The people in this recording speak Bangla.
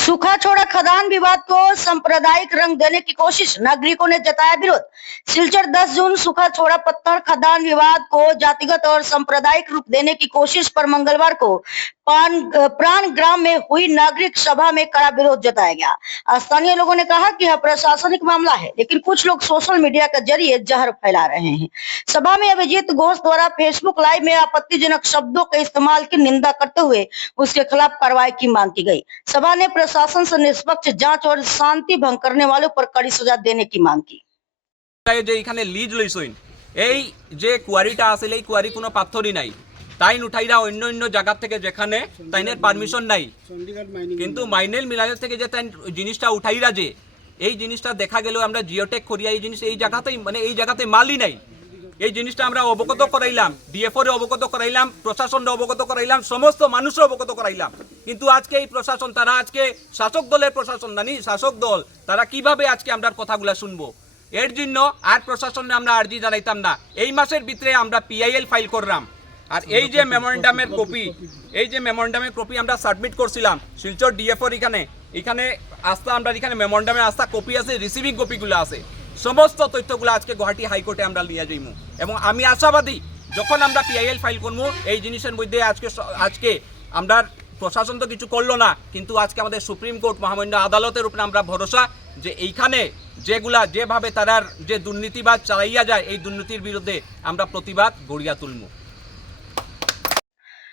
सूखा छोड़ा खदान विवाद को सांप्रदायिक रंग देने की कोशिश, नागरिकों ने जताया विरोध। सिलचर 10 जून सूखा छोड़ा पत्थर खदान विवाद को जातिगत और सांप्रदायिक रूप देने की कोशिश पर मंगलवार को प्राण ग्राम में हुई नागरिक सभा में कड़ा विरोध जताया गया। स्थानीय लोगों ने कहा कि यह प्रशासनिक मामला है, लेकिन कुछ लोग सोशल मीडिया के जरिए जहर फैला रहे हैं। सभा में अभिजीत घोष द्वारा फेसबुक लाइव में आपत्तिजनक शब्दों के इस्तेमाल की निंदा करते हुए उसके खिलाफ कार्रवाई की मांग की गई। सभा ने प्रशासन से निष्पक्ष जांच और शांति भंग करने वालों पर कड़ी सजा देने की मांग की। লিজ লইছইন এই যে কুয়ারিটা আসলে এই কুয়ারি কোনো পাথরই নাই, তাইন উঠাইরা অন্য অন্য জায়গা থেকে যেখানে তাইনের পারমিশন নাই, কিন্তু মাইনেল মিলানের থেকে যে তাই জিনিসটা উঠাইরা যে এই জিনিসটা দেখা গেল আমরা জিওটেক করিয়া এই জিনিস এই জায়গাতেই মানে এই জায়গাতে মালই নাই। এই জিনিসটা আমরা অবগত করাইলাম, ডিএফও রে অবগত করাইলাম, প্রশাসনরে অবগত করাইলাম, সমস্ত মানুষরে অবগত করাইলাম, কিন্তু আজকে এই প্রশাসন তারা আজকে শাসক দলের প্রশাসন নানি শাসক দল তারা কিভাবে আজকে আমরা কথাগুলা শুনবো। এর জন্য আর প্রশাসনে আমরা আর্জি জানাইতাম না। এই মাসের ভিতরে আমরা পিআইএল ফাইল করলাম, আর এই যে মেমোরেন্ডামের কপি আমরা সাবমিট করছিলাম শিলচর ডিএফওর এখানে আস্থা আমরা এখানে মেমোরেন্ডামের আস্থা কপি আছে, রিসিভিং কপিগুলো আছে, সমস্ত তথ্যগুলো আজকে গুয়াহাটি হাইকোর্টে আমরা নিয়ে যাইমু। এবং আমি আশাবাদী যখন আমরা পিআইএল ফাইল করবো এই জিনিসের মধ্যে আজকে আমরা প্রশাসন তো কিছু করলো না, কিন্তু আজকে আমাদের সুপ্রিম কোর্ট মহামান্য আদালতের উপরে আমরা ভরসা যে এইখানে যেভাবে তারার যে দুর্নীতিবাদ চালাইয়া যায় এই দুর্নীতির বিরুদ্ধে আমরা প্রতিবাদ গড়িয়া তুলবো।